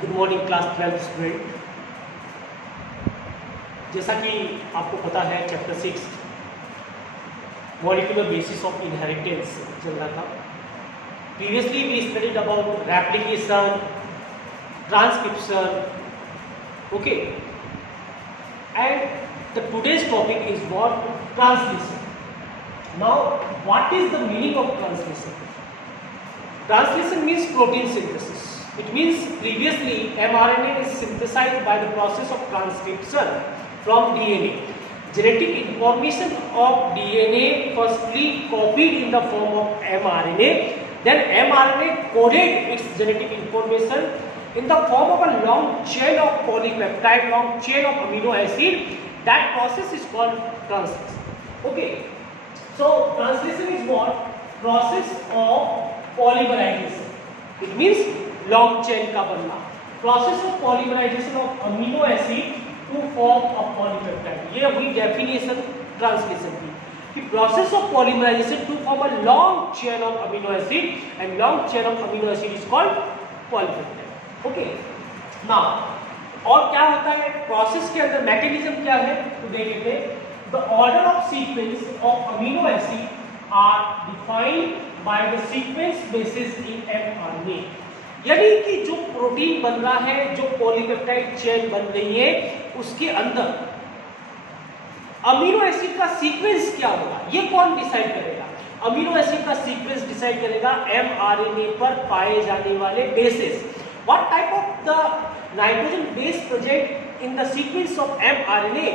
Good morning class 12 student. जैसा कि आपको पता है chapter 6 molecular basis of inheritance चल रहा था। Previously we studied about replication, transcription, okay, and the today's topic is what translation. Now what is the meaning of translation? Translation means protein synthesis. It means previously mRNA is synthesized by the process of transcription from DNA. Genetic information of DNA firstly copied in the form of mRNA. Then mRNA coded its genetic information in the form of a long chain of polypeptide, long chain of amino acid. That process is called translation. Okay. So translation is what? Process of polymerisation. It means long chain का बनना। Process of polymerisation of amino acid to form a polypeptide. ये हुई definition translation की कि process of polymerisation to form a long chain of amino acid and long chain of amino acid is called polypeptide. Okay, now और क्या होता है process के अंदर, मैकेनिज्म क्या है तो देख लेते हैं। The order of sequence of amino acid are defined by the sequence basis in mRNA। यानी कि जो प्रोटीन बन रहा है, जो पॉलीपेप्टाइड चेन बन रही है, उसके अंदर अमीनो एसिड का सीक्वेंस क्या होगा ये कौन डिसाइड करेगा? अमीनो एसिड का सीक्वेंस डिसाइड करेगा mRNA पर पाए जाने वाले bases. What type of the nitrogen base present in the sequence of mRNA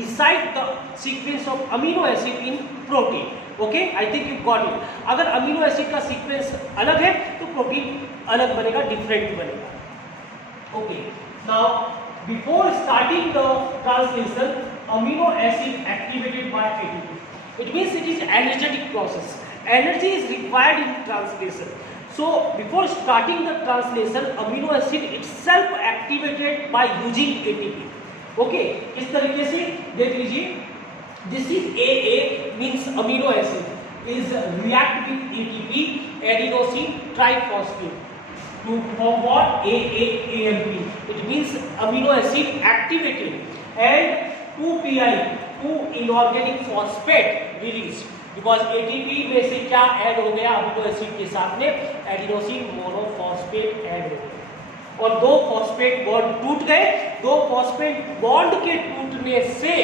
decide the sequence of amino acid in protein. Okay, I think you got it. अगर amino acid का sequence अलग है तो protein अलग बनेगा, different बनेगा। Okay, now before starting the translation amino acid activated by ATP. It means it is energetic process. Energy is required in translation. So before starting the translation amino acid itself activated by using ATP. Okay, इस तरीके से देख लीजिए। This is AA means amino acid is react with ATP, adenosine triphosphate to form what? AAAMP. It means amino acid activated and 2PI, 2 inorganic phosphate released because ATP में से क्या add हो गया अमीनो एसिड के साथ में? Adenosine monophosphate add हो गया और दो फॉस्फेट बॉन्ड टूट गए। दो फॉस्फेट बॉन्ड के टूटने से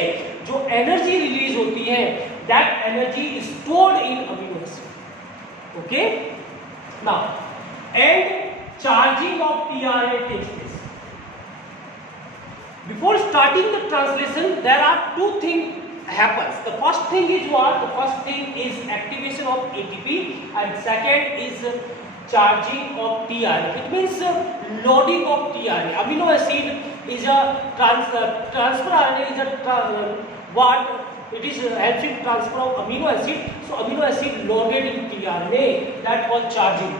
जो एनर्जी रिलीज होती है that energy is stored in amino acid. Okay, now and charging of tRNA takes place. Before starting the translation there are two thing happens. The first thing is what? The first thing is activation of ATP and second is charging of tRNA. It means loading of tRNA. Amino acid is a transfer RNA is a what? It is helps in transfer of amino acid. So amino acid loaded in tRNA, that was charging.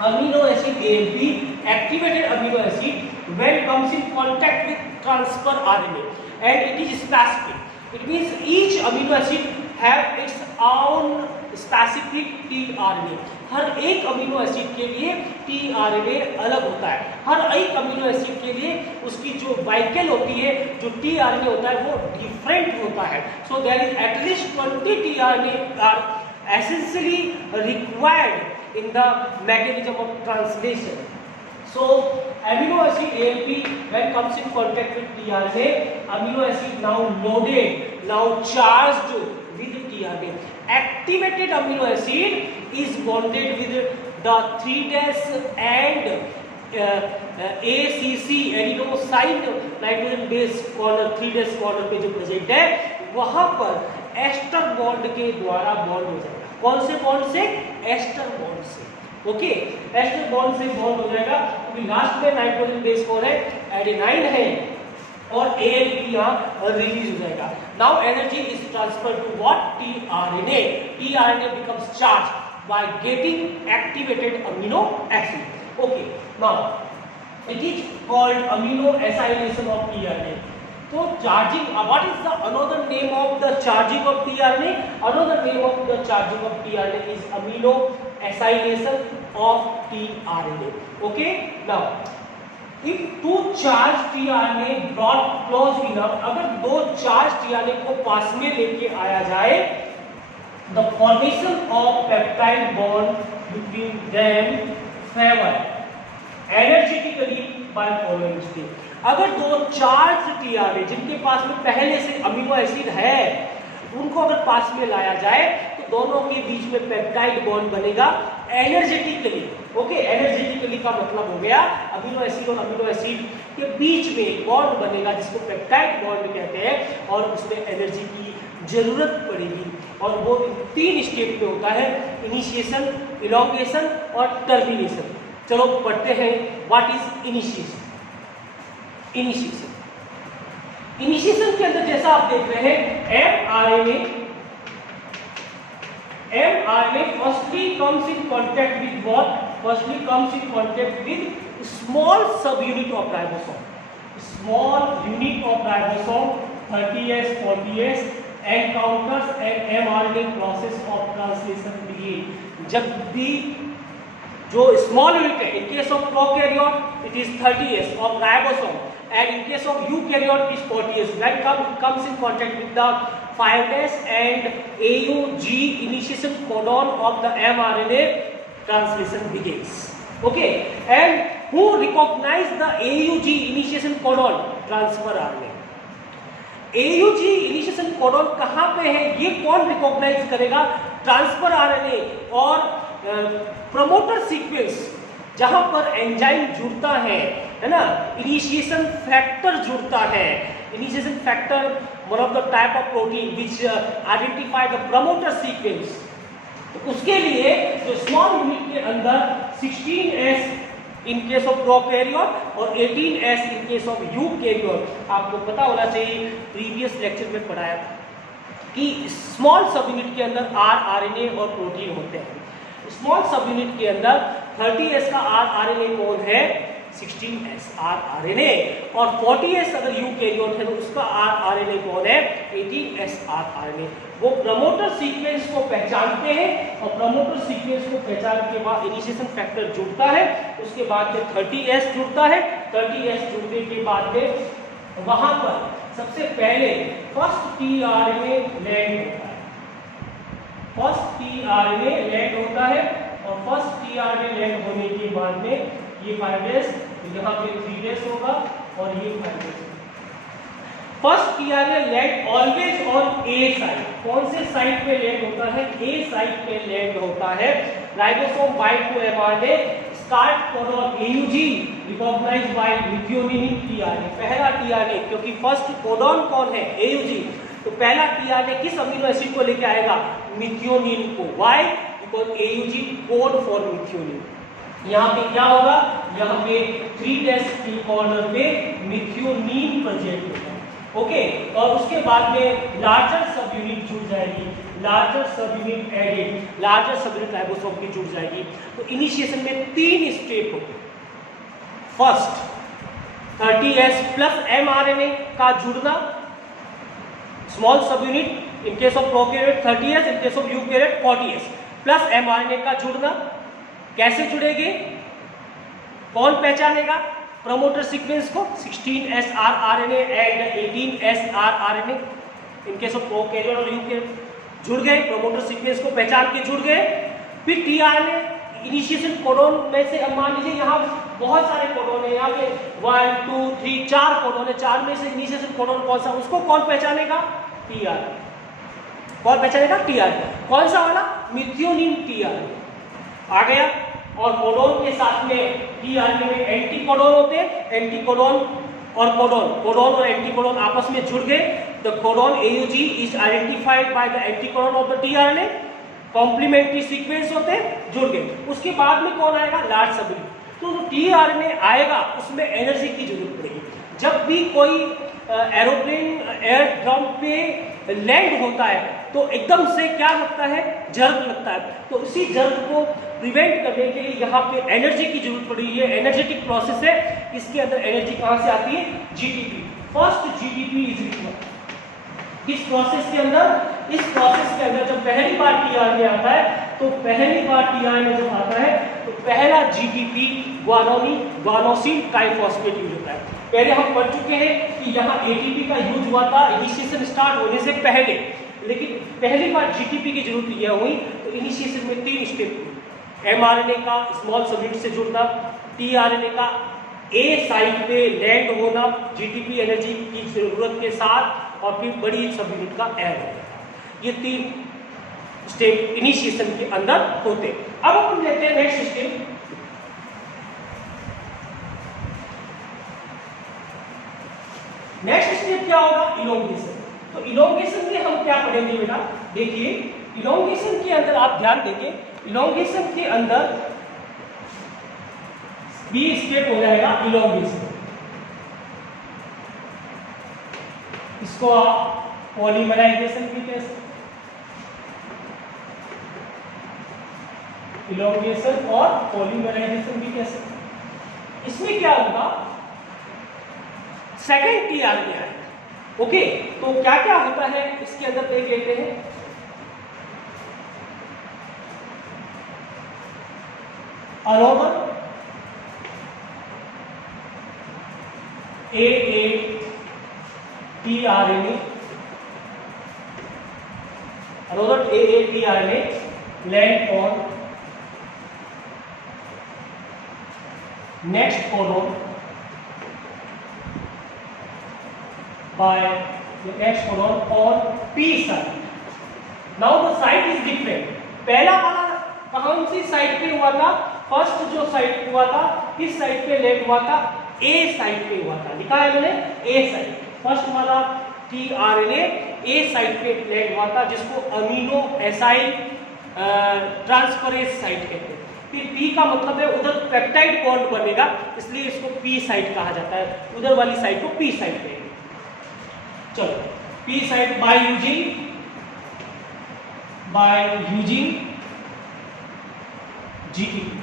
Amino acid AMP activated amino acid when comes in contact with transfer RNA and it is specific. It means each amino acid have its own specific tRNA. हर एक amino acid के लिए tRNA अलग होता है। हर एक amino acid के लिए उसकी जो वाइकल होती है, जो tRNA होता है वो डिफरेंट होता है। So there is at least 20 tRNA are essentially required in the mechanism of translation. So amino acid AMP when comes in contact with tRNA, amino acid now loaded, now charged with tRNA. Activated amino acid is bonded with the 3' and ACC adenosine nitrogen base corner 3' corner पे जो present है वहां पर ester bond के द्वारा bond हो जाएगा। कौन से बॉन्ड से? एस्टर बॉन्ड से। ओके, एस्टर बॉन्ड से बॉन्ड हो जाएगा क्योंकि लास्ट में नाइट्रोजन बेस कौन है? एडेनाइन है और AMP यहाँ रिलीज हो जाएगा। Now energy is transfer to what? tRNA. tRNA becomes charged by getting activated amino acid. Okay, now it is called amino acylation of tRNA. So charging, what is the another name of the charging of tRNA? Another name of the charging of tRNA is amino acylation of tRNA. Okay, now If two charged tRNA brought close enough, अगर दो charged tRNA को पास में लेके आया जाए, the formation of peptide bond between them favor energetically by following step. अगर दो charged tRNA जिनके पास में पहले से अमीनो एसिड है, उनको अगर पास में लाया जाए तो दोनों के बीच में पेप्टाइड बॉन्ड बनेगा एनर्जेटिकली। ओके, एनर्जेटिकली का मतलब हो गया अमीनो एसिड और अमीनो एसिड के बीच में बॉन्ड बनेगा जिसको पेप्टाइड बॉन्ड कहते हैं, और उसमें एनर्जी की जरूरत पड़ेगी। और वो 3 स्टेप पे होता है, इनिशिएशन, इलॉन्गेशन और टर्मिनेशन। चलो पढ़ते हैं व्हाट इज इनिशिएशन। इनिशिएशन के अंदर जैसा आप देख रहे हैं mRNA firstly comes in contact with what? Firstly comes in contact with small subunit of ribosome. Small unit of ribosome 30S 40S encounters an mRNA process of translation begin. जब भी जो स्मॉल यूनिट है, in case of prokaryote it is 30S of ribosome, and in case of eukaryote it is 40S. When comes in contact with the 5S and AUG initiation codon of the mRNA, translation begins. Okay, and who recognize the AUG initiation codon? Transfer RNA. AUG initiation codon कहाँ पे है, ये कौन recognise करेगा? Transfer RNA और promoter sequence जहां पर enzyme जुड़ता है ना, इनिशिएशन फैक्टर जुड़ता है। Initiation factor one of the type of protein which identify the promoter sequence. तो उसके लिए जो स्मॉल यूनिट के अंदर 16S in case of prokaryote और 18S in case of eukaryote, आपको पता होना चाहिए, प्रीवियस लेक्चर में पढ़ाया था कि स्मॉल सब यूनिट के अंदर आरएनए और प्रोटीन होते हैं। स्मॉल सब यूनिट के अंदर 30S का आरएनए कौन है? 16S आरएनए, और 40S अगर यूकैरियोट है तो उसका आरएनए कौन है? 18S RNA. वो प्रमोटर सीक्वेंस को पहचानते हैं और प्रमोटर सीक्वेंस को पहचान के बाद इनिशिएशन फैक्टर जुड़ता है, उसके बाद में 30S जुड़ता है। 30S जुड़ने के बाद में वहां पर सबसे पहले फर्स्ट टीआरएनए लैंड होता है। फर्स्ट टीआरएनए लैंड होता है और फर्स्ट टीआरएनए लैंड होने के बाद में ये 5S, यहाँ पे 3S होगा और ये 5S। First tRNA land always on A site. कौन से साइट पे लैंड होता है? ए साइट पे लैंड होता है। Ribosome bind to mRNA, start codon AUG recognised by methionine tRNA. पहला टीआरएनए, क्योंकि फर्स्ट कोडन कौन है? एयूजी, तो पहला टीआरएनए किस अमीनो एसिड को लेके आएगा? मिथियोनिन को। Why? Because AUG code for methionine. यहाँ पे क्या होगा? यहाँ पे 3' के कॉर्नर पे मिथियोनिन प्रेजेंट होगा। ओके, और उसके बाद में लार्जर सब यूनिट जुड़ जाएगी, larger subunit added, larger subunit ribosome की जुड़ जाएगी। तो इनिशिएशन में 3 स्टेप होते हैं। फर्स्ट 30S प्लस mRNA का जुड़ना, स्मॉल सब unit in case of prokaryote 30S, in case of eukaryote 40S plus mRNA का जुड़ना। कैसे जुड़ेंगे? कौन पहचानेगा? प्रमोटर सीक्वेंस को 16S RNA and 18S RNA in case of prokaryote और यूकैरियोट जुड़ गए, प्रमोटर सीक्वेंस को पहचान के जुड़ गए। फिर टीआरएनए इनिशिएशन कोडोन में से, अब मान लीजिए यहाँ बहुत सारे कोडोन है, यहाँ पे 1 2 3 4 कोडोन है, 4 में से इनिशिएशन कोडोन कौन सा, उसको कौन पहचानेगा? टीआरएनए। कौन पहचानेगा? टीआरएनए। कौन सा वाला? मिथियोनिन टीआरएनए आ गया। और कोडोन के साथ में टीआरएनए में एंटी कोडोन होते हैं, एंटी कोडोन और कोडोन, कोडोन और एंटी कोडोन आपस में जुड़ गए। The codon AUG is identified by the anticodon of the tRNA, complementary sequence होते हैं, जुड़ गए। उसके बाद में कौन आएगा? लार्ज सब यूनिट। तो टीआरएनए आएगा, उसमें एनर्जी की जरूरत पड़ेगी। जब भी कोई एरोप्लेन एयर ड्रम पे लैंड होता है तो एकदम से क्या लगता है? जर्क लगता है। तो इसी जर्क को प्रिवेंट करने के लिए यहाँ पे एनर्जी की जरूरत पड़ी है, एनर्जेटिक प्रोसेस है। इसके अंदर एनर्जी कहाँ से आती है? GTP. First GTP is required. इस प्रोसेस के अंदर जब पहली बार टीआरएनए आता है तो पहली बार टीआरएनए जब आता है तो पहला जीटीपी ग्वानोसिन ट्राइफॉस्फेट यूज होता है। पहले हम पढ़ चुके हैं कि यहाँ एटीपी का यूज हुआ था इनिशिएशन स्टार्ट होने से पहले, लेकिन पहली बार जीटीपी की जरूरत यह हुई तो इनिशिएशन में 3 स्टेप हुए। एमआरएनए का स्मॉल सबयूनिट से जुड़ना, टीआरएनए का ए साइट पे लैंड होना जीटीपी एनर्जी की जरूरत के साथ, और फिर बड़ी सबयूनिट का ऐड होना। ये 3 स्टेप इनिशिएशन के अंदर होते। अब अपन लेते हैं नेक्स्ट स्टेप। नेक्स्ट स्टेप क्या होगा? इलोंगेशन। तो इलोंगेशन में हम क्या पढ़ेंगे बेटा? देखिए इलोंगेशन के अंदर आप ध्यान देंगे, इलोंगेशन के अंदर बी स्टेप हो जाएगा इलोंगेशन। इसको आप पॉलीमराइजेशन भी कह सकते, इलोंगेशन और पॉलीमराइजेशन भी कह सकते। इसमें क्या होगा? सेकेंड टीआरएनए आएगा। ओके, तो क्या क्या होता है इसके अंदर देख लेते हैं। अरोमर ए टीआरएनए, अरोमर a tRNA land on next codon by the next codon on P site. Now the site is different. पहला वाला कौन सी साइट पे हुआ था? फर्स्ट जो साइट हुआ था किस साइट पे लैंड हुआ था? ए साइट पे हुआ था। लिखा है मैंने ए साइट। फर्स्ट वाला टीआरएनए ए साइट पे लैंड हुआ था, जिसको अमीनो एसाइल ट्रांसफरेज साइट कहते हैं। फिर पी का मतलब है उधर पेप्टाइड बॉन्ड बनेगा, इसलिए इसको पी साइट कहा जाता है। उधर वाली साइट को पी साइट कहेंगे। चलो, P site by using GTP.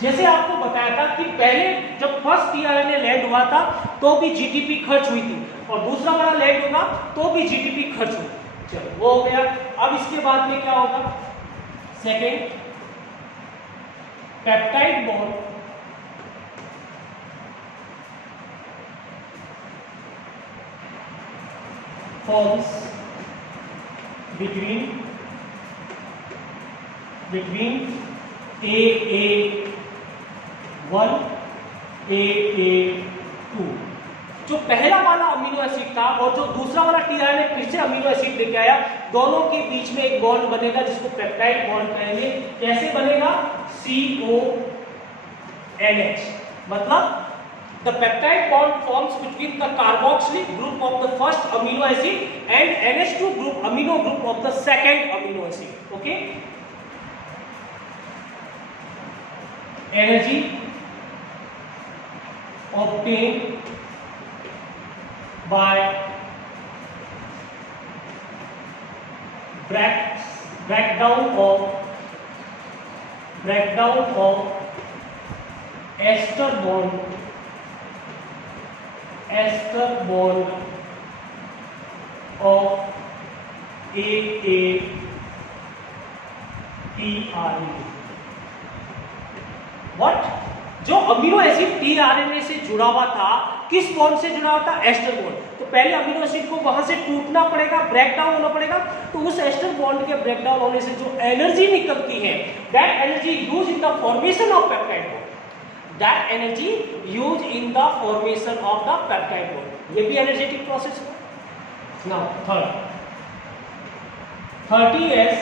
जैसे आपको बताया था कि पहले जब फर्स्ट टीआरएनए लैंड हुआ था तो भी जीटीपी खर्च हुई थी, और दूसरा वाला लैंड होगा तो भी जीटीपी खर्च हुई। चलो, वो हो गया। अब इसके बाद में क्या होगा? Second, peptide bond forms between AA1 AA2। जो पहला वाला अमीनो एसिड था और जो दूसरा वाला टीआरएनए फिर से अमीनो एसिड लेके आया, दोनों के बीच में एक बॉन्ड बनेगा जिसको पेप्टाइड बॉन्ड कहेंगे। कैसे बनेगा? CONH। मतलब the peptide bond forms between the carboxylic group of the first amino acid and NH2 group amino group of the second amino acid. Okay? Energy obtained by breakdown of ester bond of AATRNA। What? जो amino acid tRNA से जुड़ा हुआ था, किस bond से जुड़ा हुआ था? Ester bond. तो पहले अमीनो एसिड को वहां से टूटना पड़ेगा, ब्रेक डाउन होना पड़ेगा। तो उस एस्टर बॉन्ड के ब्रेक डाउन होने से जो एनर्जी निकलती है, that energy use in the formation of peptide bond. That energy used in the formation of the peptide bond। ये भी एनर्जेटिक प्रोसेस है। Now third, 30S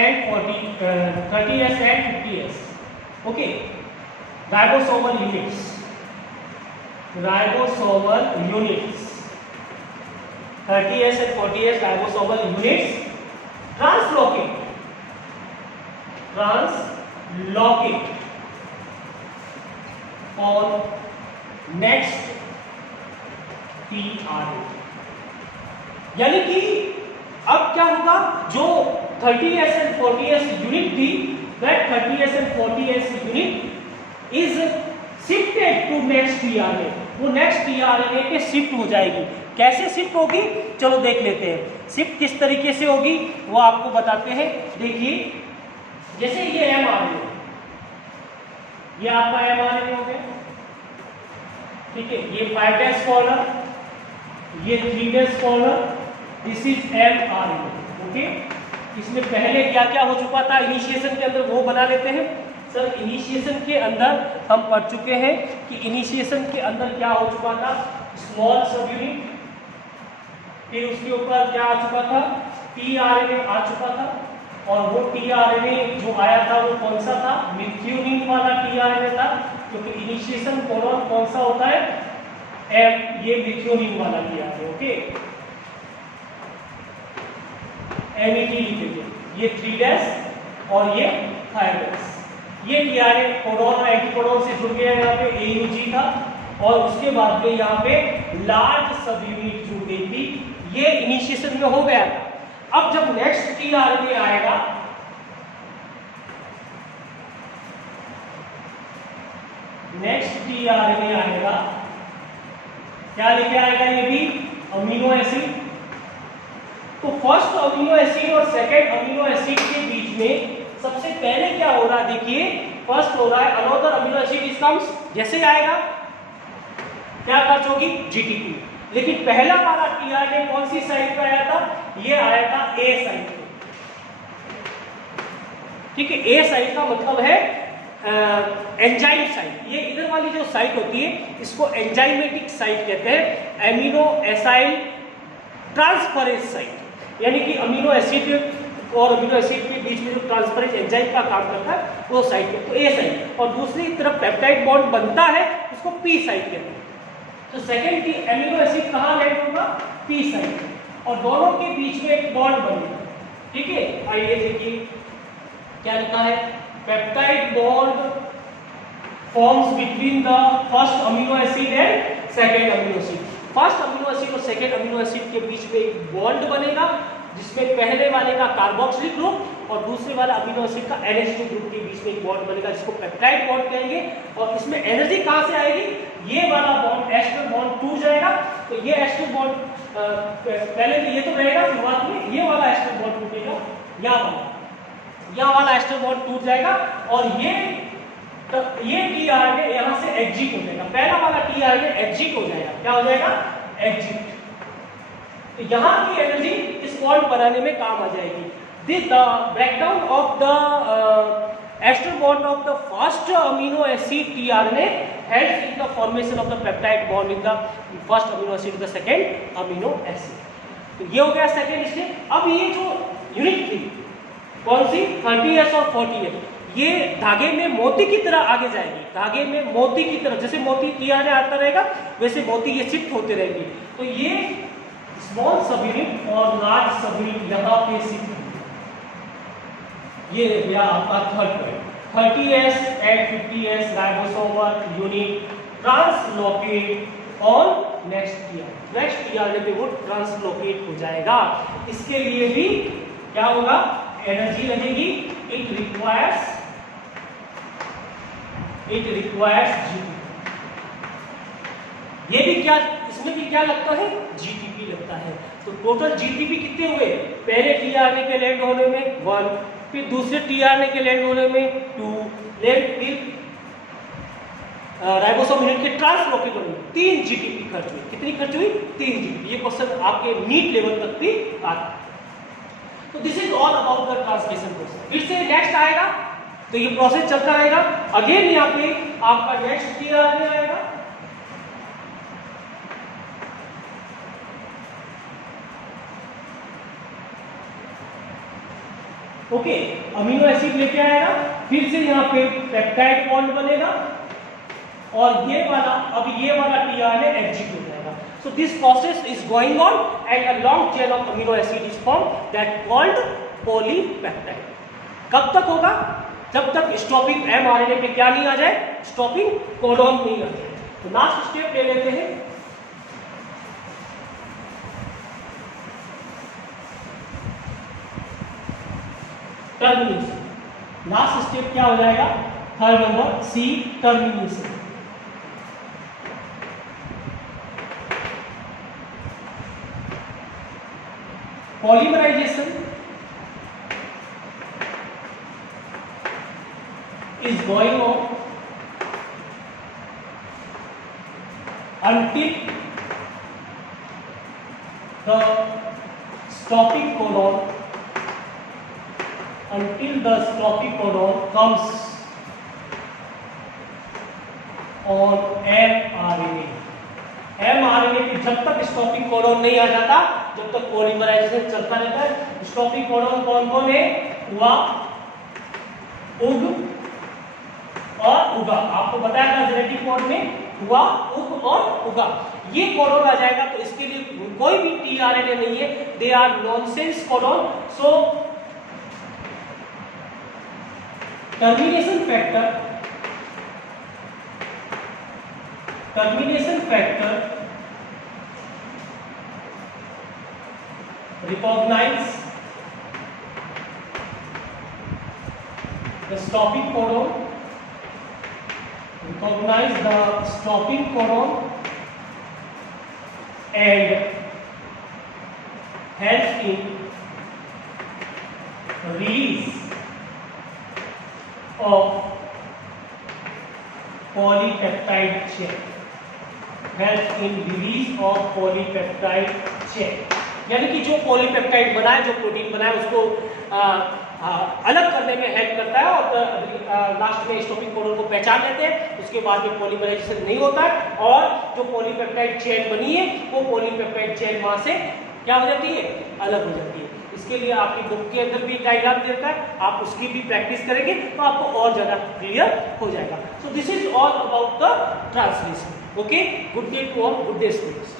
and 50S। Okay, ribosomal units 30S and 40S ribosomal units translocate on next tRNA. यानी कि अब क्या होगा? जो 30S and 40S unit थी, that 30S and 40S unit is shifted to next tRNA. वो next tRNA पे shift हो जाएगी। कैसे शिफ्ट होगी चलो देख लेते हैं। शिफ्ट किस तरीके से होगी वो आपको बताते हैं। देखिए जैसे ये mRNA, ये आपका mRNA हो गया, ठीक है, ये 5' कॉर्नर, ये 3' corner, this is mRNA। Okay, इसमें पहले क्या क्या हो चुका था इनिशिएशन के अंदर वो बना लेते हैं। सर इनिशिएशन के अंदर हम पढ़ चुके हैं कि इनिशिएशन के अंदर क्या हो चुका था, स्मॉल सब यूनिट, फिर उसके ऊपर क्या आ चुका था, tRNA आ चुका था, और वो tRNA जो आया था वो कौन सा था, मिथ्योनिन वाला tRNA था, क्योंकि इनिशिएशन कोडन कौन सा होता है, M, ये मिथ्योनिन वाला tRNA। ओके, MET लिखेंगे, ये 3' और ये 5'। ये tRNA कोडन और एंटीकोडन से जुड़ गया यहाँ पे AUG का, और उसके बाद में यहाँ पे लार्ज सब यूनिट जुड़ गई थी। ये इनिशिएशन में हो गया था। अब जब नेक्स्ट tRNA आएगा, नेक्स्ट tRNA आएगा, क्या लेके आएगा, ये भी अमीनो एसिड। तो फर्स्ट अमीनो एसिड और सेकेंड अमीनो एसिड के बीच में सबसे पहले क्या हो रहा है, देखिए फर्स्ट हो रहा है another amino acid is comes, जैसे आएगा क्या खर्च होगी, GTP। लेकिन पहला वाला tRNA कौन सी साइड पे आया था, ये आया था A साइड पे, ठीक है। A साइड का मतलब है एंजाइम साइट। ये इधर वाली जो साइट होती है इसको एंजाइमेटिक साइट कहते हैं, एमिनो एसाइल ट्रांसफरेज साइट, यानी कि अमीनो एसिड और अमीनो एसिड के बीच में जो ट्रांसफरेज एंजाइम का काम करता है वो साइट है, तो A साइट। और दूसरी तरफ पेप्टाइड बॉन्ड बनता है उसको P साइट कहते हैं। तो सेकेंड की एमिनो एसिड कहाँ लैंड होगा, P साइट, और दोनों के बीच में एक बॉन्ड बनेगा, ठीक है। आइए देखिए क्या लिखा है, peptide bond forms between the first amino acid and second amino acid. First amino acid और सेकेंड अमीनो एसिड के बीच में एक बॉन्ड बनेगा, जिसमें पहले वाले का कार्बोक्सिलिक ग्रुप और दूसरे वाला अमीनो एसिड का NH2 ग्रुप के बीच में एक बॉन्ड बनेगा, जिसको पेप्टाइड बॉन्ड कहेंगे। और इसमें एनर्जी कहां से आएगी, ये वाला बॉन्ड एस्टर बॉन्ड टूट जाएगा, तो ये एस्टर बॉन्ड पहले तो ये तो रहेगा शुरुआत में, ये वाला एस्टर बॉन्ड टूटेगा, यहाँ वाला एस्टर बॉन्ड टूट जाएगा, और ये tRNA यहाँ से एग्जिट हो जाएगा, पहला वाला tRNA एग्जिट हो जाएगा, क्या हो जाएगा, एग्जिट। तो यहाँ की एनर्जी इस बॉन्ड बनाने में काम आ जाएगी। The breakdown of the ester bond of the first amino acid tRNA helps in the formation of the peptide bond in the first amino acid the second amino acid। तो ये हो गया second step. अब ये जो unit थी कौन सी, 30S और 40S, ये धागे में मोती की तरह आगे जाएगी, धागे में मोती की तरह, जैसे मोती tRNA आता रहेगा वैसे मोती ये शिफ्ट होते रहेंगे। तो ये स्मॉल सब यूनिट और लार्ज सब यूनिट यहाँ पे शिफ्ट, ये गया आपका third point. 30S and 50S ribosomal unit translocate on next tRNA पे वो ट्रांसलोकेट हो जाएगा। इसके लिए भी क्या होगा, एनर्जी लगेगी, इट रिक्वायर्स GTP। ये भी क्या, इसमें भी क्या लगता है, GTP लगता है। तो टोटल GTP कितने हुए, पहले tRNA के लैंड होने में 1, फिर दूसरे tRNA के लैंड होने में 2, फिर राइबोसोम यूनिट के ट्रांसलोकेट होने में 3 GTP खर्च हुई। कितनी खर्च हुई, 3 GTP। ये क्वेश्चन आपके नीट लेवल तक भी आता है। तो this is all about the translation process. फिर से नेक्स्ट आएगा तो ये प्रोसेस चलता रहेगा। अगेन यहाँ पे आपका नेक्स्ट tRNA आएगा, ओके, अमीनो एसिड लेके आएगा, फिर से यहाँ पे पेप्टाइड बॉन्ड बनेगा, और ये वाला tRNA एग्जिट हो जाएगा। So this process is going on and a long chain of amino acid is formed that called polypeptide. कब तक होगा, जब तक स्टॉपिंग mRNA पे क्या नहीं आ जाए, स्टॉपिंग कोडॉन नहीं आ जाए। तो लास्ट स्टेप ले लेते हैं, टर्मिनेशन। लास्ट स्टेप क्या हो जाएगा, third number C, termination. polymerization is going on until the stopping codon comes on mRNA. mRNA की जब तक स्टॉपिंग कोडॉन नहीं आ जाता, जब तक पॉलीमराइजेशन चलता रहता है. स्टॉपिंग कोडॉन कौन कौन है? हुआ, उग और उगा. आपको बताया था जेनेटिक कोड में हुआ, उग और उगा. ये कोडॉन आ जाएगा तो इसके लिए कोई भी टीआरएनए नहीं है. They are nonsense codon. So termination factor recognize the stopping codon and helps in release of polypeptide chain. यानी कि जो पॉलीपेप्टाइड बनाए, जो प्रोटीन बनाए, उसको अलग करने में हेल्प करता है और लास्ट में स्टॉपिंग कोडॉन को पहचान लेते हैं. उसके बाद में पॉलीमराइजेशन नहीं होता है और जो पॉलीपेप्टाइड चेन बनी है वो पॉलीपेप्टाइड चेन वहां से क्या हो जाती है? अलग हो जाती है. इसके लिए आपकी बुक के अंदर भी डायग्राम देता है, आप उसकी भी प्रैक्टिस करेंगे तो आपको और ज्यादा क्लियर हो जाएगा. So this is all about the translation. Okay, good day to all, good day students.